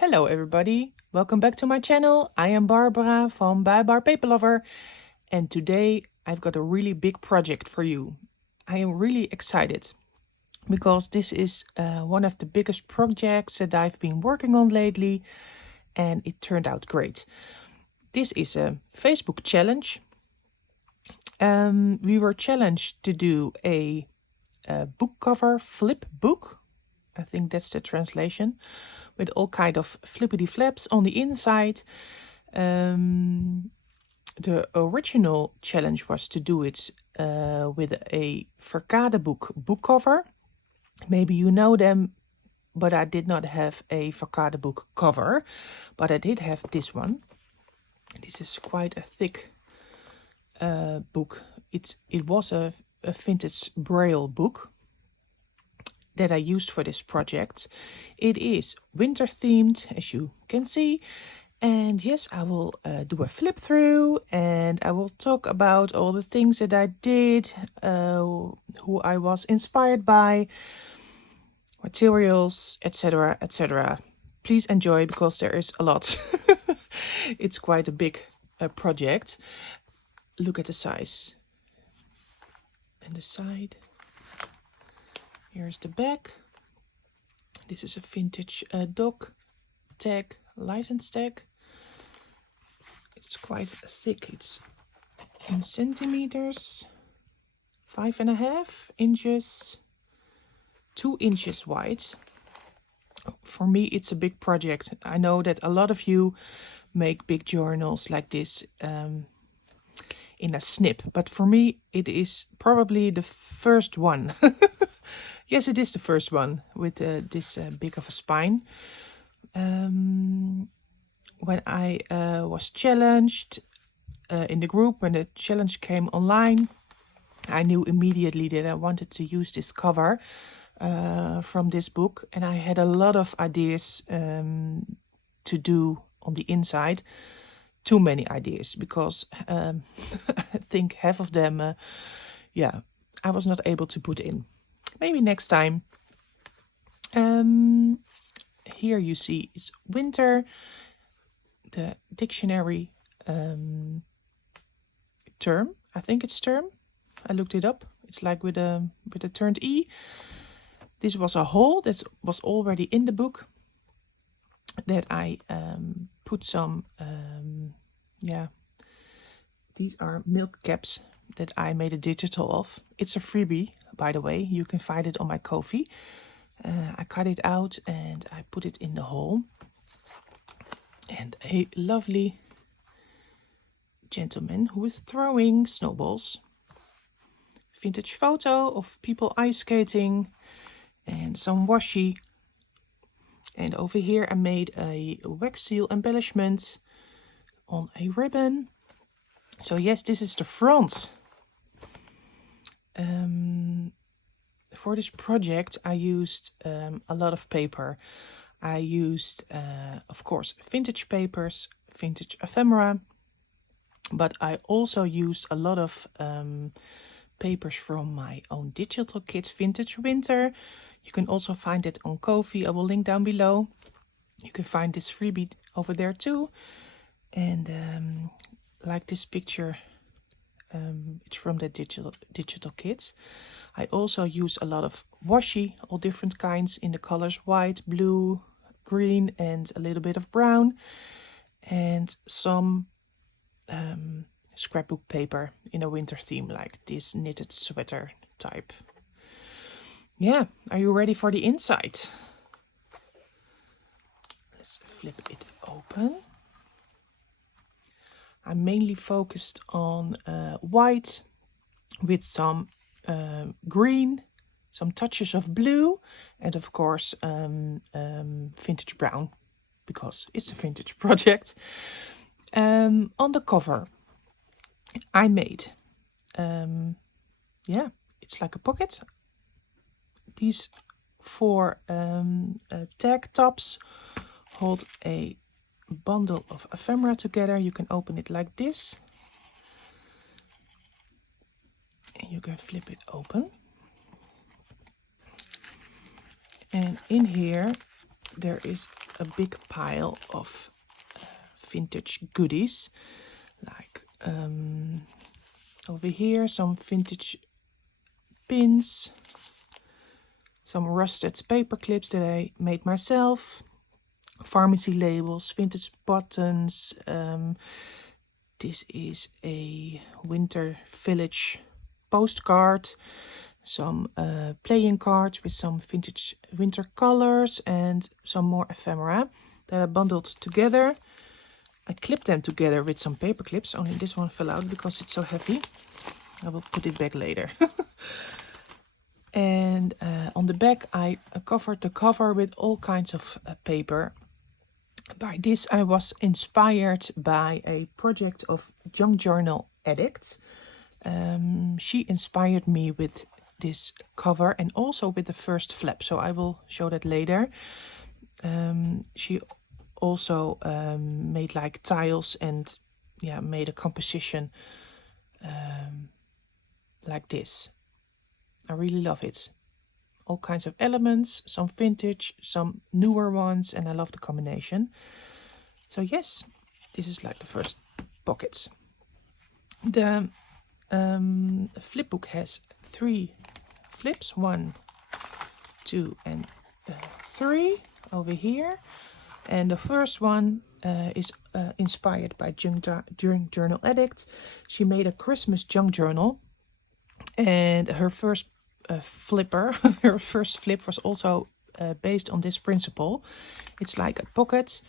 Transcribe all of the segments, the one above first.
Hello everybody, welcome back to my channel. I am Barbara from Bar Paperlover, and today I've got a really big project for you. I am really excited because this is one of the biggest projects that I've been working on lately, and it turned out great. This is a Facebook challenge. We were challenged to do a book cover flip book. I think that's the translation, with all kind of flippity flaps on the inside. The original challenge was to do it with a Verkadeboek book cover. Maybe you know them, but I did not have a Verkadeboek cover, but I did have this one. This is quite a thick book. It was a vintage braille book that I used for this project. It is winter themed, as you can see. And yes, I will do a flip through, and I will talk about all the things that I did, who I was inspired by, materials, etc., etc. Please enjoy, because there is a lot. It's quite a big project. Look at the size and the side. Here's the back. This is a vintage dog tag, license tag. It's quite thick. It's in centimeters, 5.5 inches, 2 inches wide. For me, it's a big project. I know that a lot of you make big journals like this in a snip, but for me, it is probably the first one. Yes, it is the first one with this big of a spine. When I was challenged in the group, when the challenge came online, I knew immediately that I wanted to use this cover from this book, and I had a lot of ideas to do on the inside. Too many ideas, because I think half of them, I was not able to put in. Maybe next time. Here you see it's winter. The dictionary term, I think it's term. I looked it up. It's like with a turned E. This was a hole that was already in the book that I put some, these are milk caps that I made a digital of. It's a freebie, by the way. You can find it on my Ko-fi. I cut it out and I put it in the hole. And a lovely gentleman who is throwing snowballs. Vintage photo of people ice skating and some washi. And over here I made a wax seal embellishment on a ribbon. So yes, this is the front. For this project I used a lot of paper. I used, of course, vintage papers, vintage ephemera, but I also used a lot of papers from my own digital kit, Vintage Winter. You can also find it on Ko-fi. I will link down below. You can find this freebie over there too. And like this picture, it's from the digital kit. I also use a lot of washi, all different kinds in the colors white, blue, green, and a little bit of brown, and some scrapbook paper in a winter theme, like this knitted sweater type. Yeah, are you ready for the inside? Let's flip it open. I'm mainly focused on white with some green, some touches of blue, and of course vintage brown, because it's a vintage project. On the cover I made, it's like a pocket. These 4 tag tops hold a bundle of ephemera together. You can open it like this, and you can flip it open. And in here there is a big pile of vintage goodies, like over here some vintage pins, some rusted paper clips that I made myself, pharmacy labels, vintage buttons. This is a Winter Village postcard, some playing cards with some vintage winter colors, and some more ephemera that I bundled together. I clipped them together with some paper clips, only this one fell out because it's so heavy. I will put it back later. And on the back I covered the cover with all kinds of paper. By this I was inspired by a project of Junk Journal Addict. She inspired me with this cover and also with the first flap, so I will show that later. She also made like tiles and made a composition like this. I really love it. All kinds of elements, some vintage, some newer ones, and I love the combination. So yes, this is like the first pocket. The flipbook has 3 flips, 1, 2, and 3 over here. And the first one is inspired by Junk Journal Addict. She made a Christmas junk journal, and her first flipper, her first flip was also based on this principle. It's like a pocket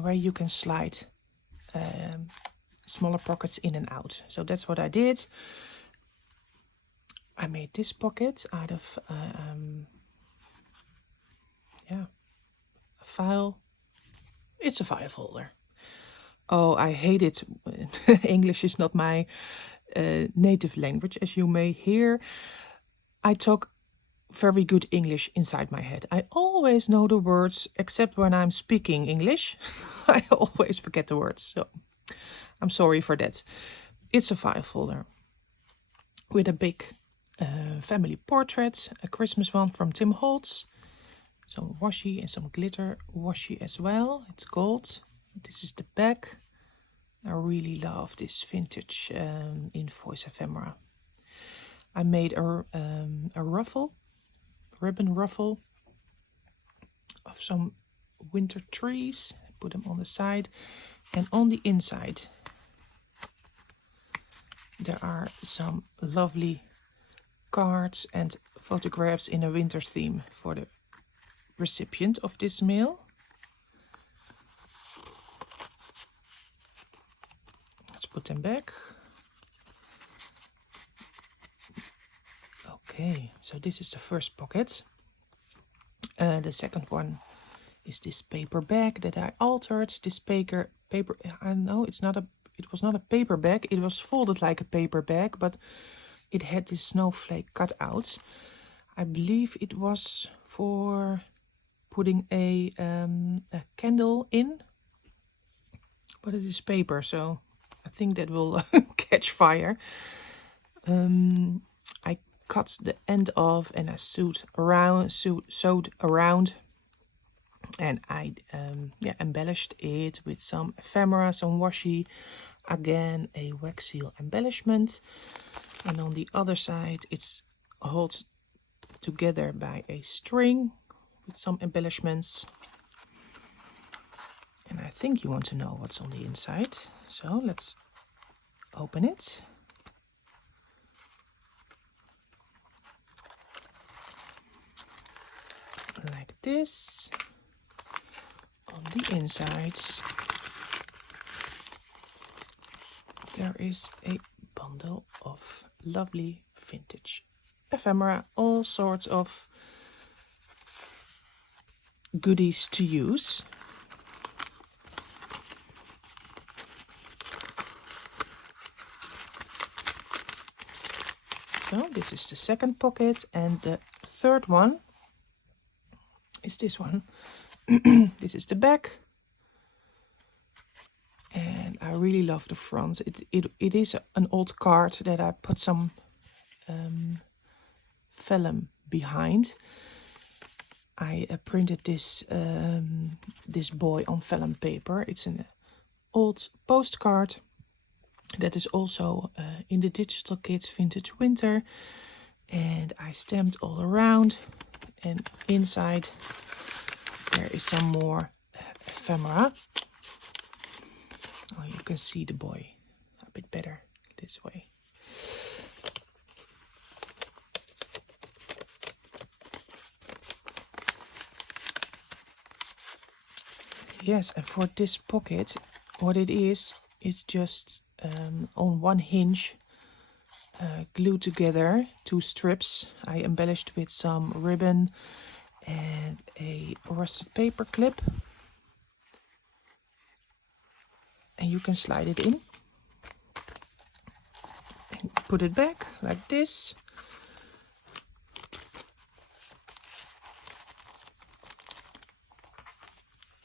where you can slide smaller pockets in and out. So that's what I did. I made this pocket out of a file. It's a file folder. Oh, I hate it. English is not my native language, as you may hear. I talk very good English inside my head. I always know the words, except when I'm speaking English. I always forget the words, so I'm sorry for that. It's a file folder with a big family portrait, a Christmas one from Tim Holtz, some washi and some glitter washi as well. It's gold. This is the back. I really love this vintage invoice ephemera. I made a ruffle, ribbon ruffle of some winter trees. Put them on the side, and on the inside there are some lovely cards and photographs in a winter theme for the recipient of this mail. Let's put them back. Okay, so this is the first pocket. The second one is this paper bag that I altered. This paper. I know it was not a paper bag. It was folded like a paper bag, but it had this snowflake cut out. I believe it was for putting a candle in, but it is paper, so I think that will catch fire. I cut the end off and I sewed around, and I embellished it with some ephemera, some washi, again a wax seal embellishment, and on the other side it's held together by a string with some embellishments. And I think you want to know what's on the inside, so let's open it. Like this. On the inside there is a bundle of lovely vintage ephemera, all sorts of goodies to use. So this is the second pocket, and the third one is this one. This is the back, and I really love the front. It is an old card that I put some vellum behind. I printed this this boy on vellum paper. It's an old postcard that is also in the digital kit Vintage Winter, and I stamped all around, and inside there is some more ephemera. Oh, you can see the boy a bit better this way. Yes, and for this pocket, what it is just on one hinge glued together 2 strips. I embellished with some ribbon and a rusted paper clip. And you can slide it in and put it back like this.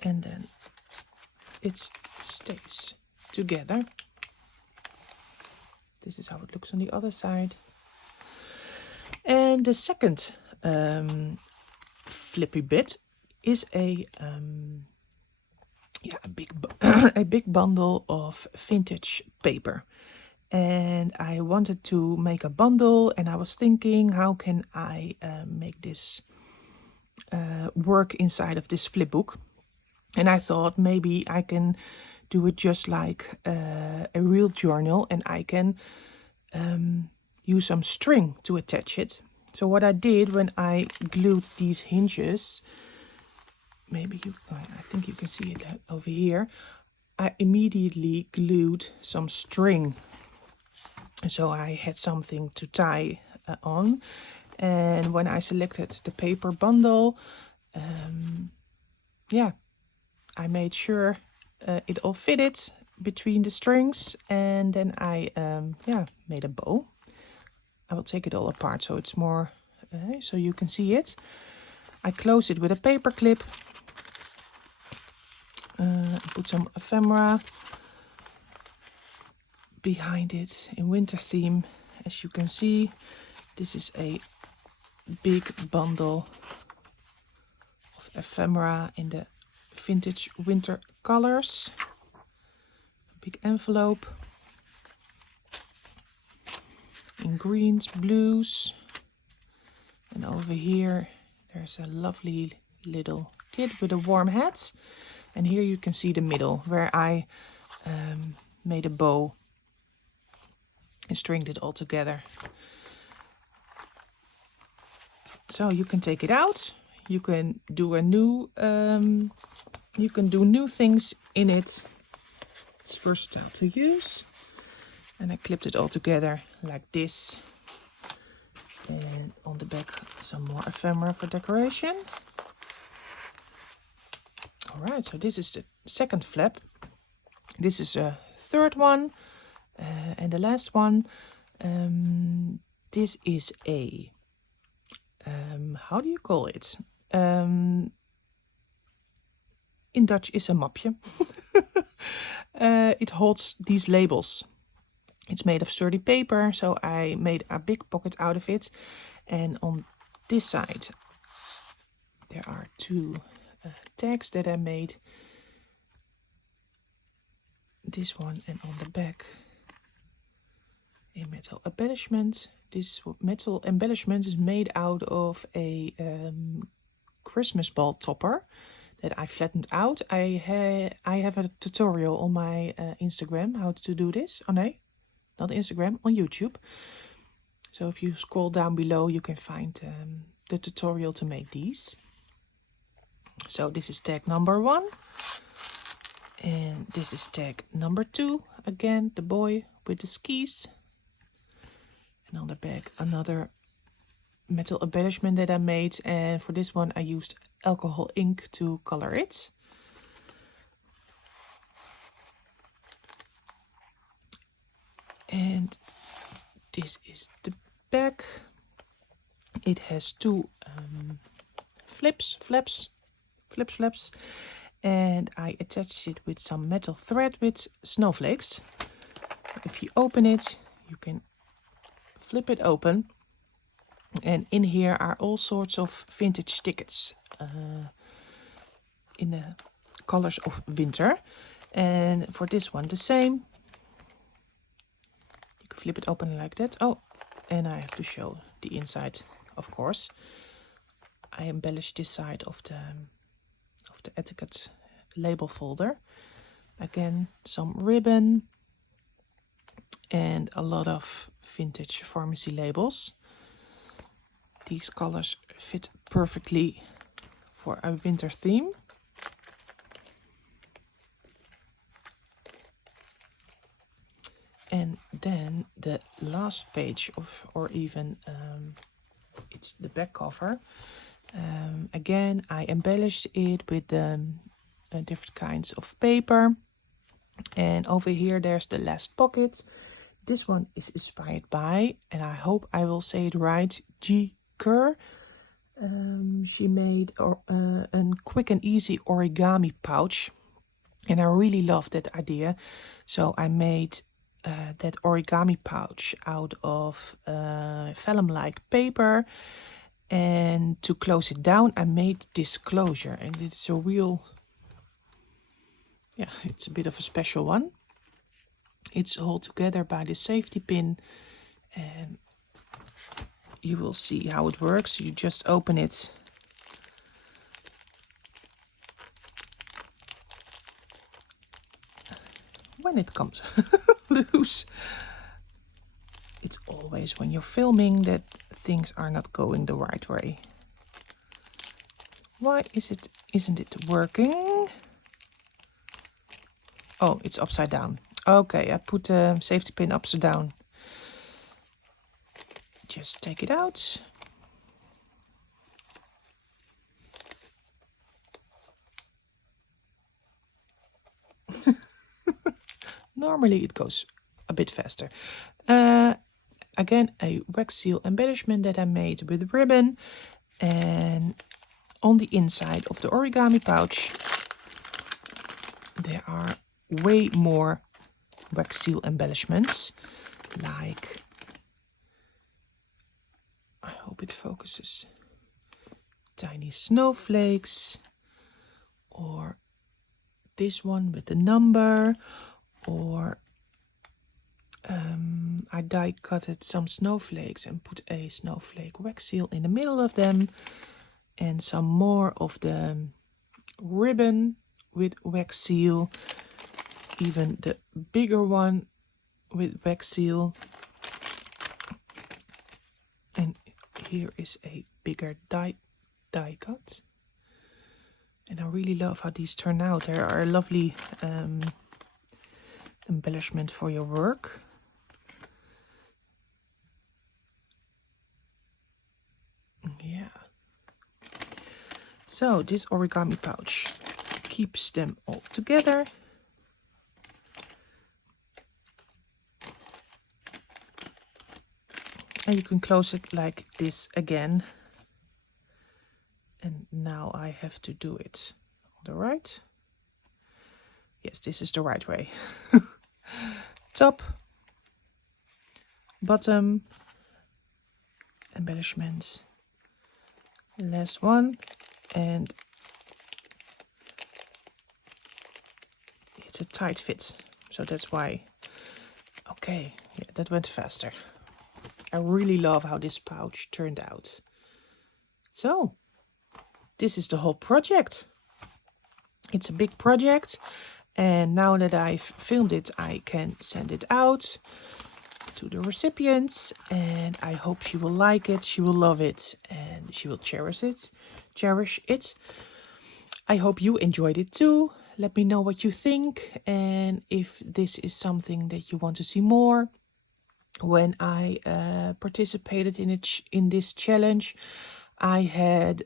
And then it stays together. This is how it looks on the other side. And the second flippy bit is a big a big bundle of vintage paper. And I wanted to make a bundle, and I was thinking, how can I make this work inside of this flipbook? And I thought maybe I can do it just like a real journal, and I can use some string to attach it. So what I did when I glued these hinges, I think you can see it over here, I immediately glued some string. So I had something to tie on. And when I selected the paper bundle, I made sure it all fitted between the strings, and then I made a bow. I will take it all apart so it's more so you can see it. I close it with a paper clip. Put some ephemera behind it in winter theme. As you can see, this is a big bundle of ephemera in the Vintage Winter colors. A big envelope in greens, blues, and over here there's a lovely little kid with a warm hat. And here you can see the middle where I made a bow and stringed it all together. So you can take it out. You can do a new, you can do new things in it. It's versatile to use. And I clipped it all together like this. And on the back, some more ephemera for decoration. All right, so this is the second flap. This is a third one, and the last one. This is a how do you call it? In Dutch is een mapje. It holds these labels. It's made of sturdy paper, so I made a big pocket out of it. And on this side, there are 2 tags that I made. This one, and on the back, a metal embellishment. This metal embellishment is made out of a Christmas ball topper that I flattened out. I have a tutorial on my Instagram how to do this. Oh no, not Instagram, on YouTube. So if you scroll down below, you can find the tutorial to make these. So this is tag number 1. And this is tag number 2. Again, the boy with the skis. And on the back, another metal embellishment that I made. And for this one, I used alcohol ink to color it. And this is the back. It has 2 flaps. And I attached it with some metal thread with snowflakes. If you open it, you can flip it open, and in here are all sorts of vintage tickets in a colors of winter. And for this one, the same. You can flip it open like that. Oh, and I have to show the inside, of course. I embellished this side of the etiquette label folder. Again, some ribbon and a lot of vintage pharmacy labels. These colors fit perfectly for a winter theme. And then the last page of, or even it's the back cover. Again, I embellished it with different kinds of paper. And over here, there's the last pocket. This one is inspired by, and I hope I will say it right, G. Kerr. She made a quick and easy origami pouch. And I really love that idea. So I made that origami pouch out of vellum-like paper. And to close it down, I made this closure. And it's a real, yeah, it's a bit of a special one. It's held together by the safety pin. And you will see how it works. You just open it. When it comes loose. It's always when you're filming that things are not going the right way. Why isn't it working? Oh, it's upside down. Okay, I put the safety pin upside down. Just take it out. Normally it goes a bit faster. Again, a wax seal embellishment that I made with ribbon. And on the inside of the origami pouch, there are way more wax seal embellishments. Like, I hope it focuses, tiny snowflakes. Or this one with the number. Or I die cutted some snowflakes and put a snowflake wax seal in the middle of them. And some more of the ribbon with wax seal. Even the bigger one with wax seal. And here is a bigger die cut. And I really love how these turn out. They are a lovely embellishment for your work. Yeah. So this origami pouch keeps them all together. And you can close it like this again. And now I have to do it on the right. Yes, this is the right way. Top, bottom, embellishments, last one, and it's a tight fit, so that's why. Okay, yeah, that went faster. I really love how this pouch turned out. So, this is the whole project. It's a big project. And now that I've filmed it, I can send it out to the recipients. And I hope she will like it, she will love it, and she will cherish it. I hope you enjoyed it too. Let me know what you think. And if this is something that you want to see more. When I participated in this challenge, I had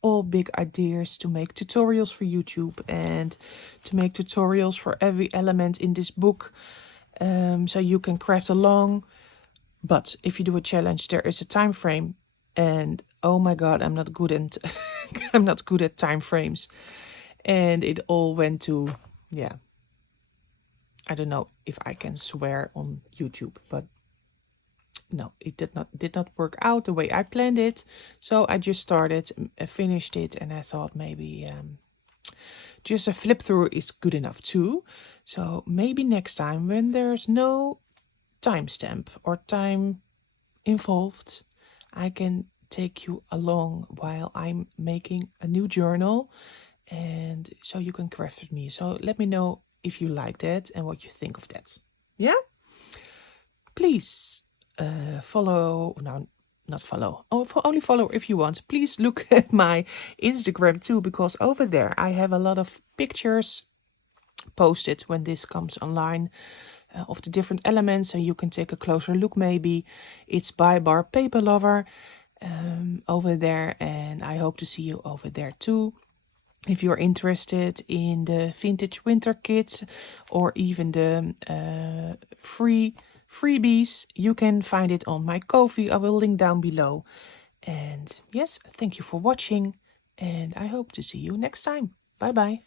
all big ideas to make tutorials for YouTube and to make tutorials for every element in this book, so you can craft along. But if you do a challenge, there is a time frame, and oh my god, I'm not good at I'm not good at time frames, and it all went to, yeah, I don't know if I can swear on YouTube, but no, it did not work out the way I planned it. So I just started, finished it, and I thought maybe just a flip through is good enough too. So maybe next time when there's no timestamp or time involved, I can take you along while I'm making a new journal, and so you can craft with me. So let me know if you like that and what you think of that. Yeah? Please follow, no, not follow, only follow if you want. Please look at my Instagram too, because over there I have a lot of pictures posted when this comes online of the different elements, so you can take a closer look maybe. It's by Bar Paper Lover over there, and I hope to see you over there too. If you're interested in the vintage winter kits or even the freebies, you can find it on my Ko-fi. I will link down below. And yes, thank you for watching, and I hope to see you next time. Bye bye.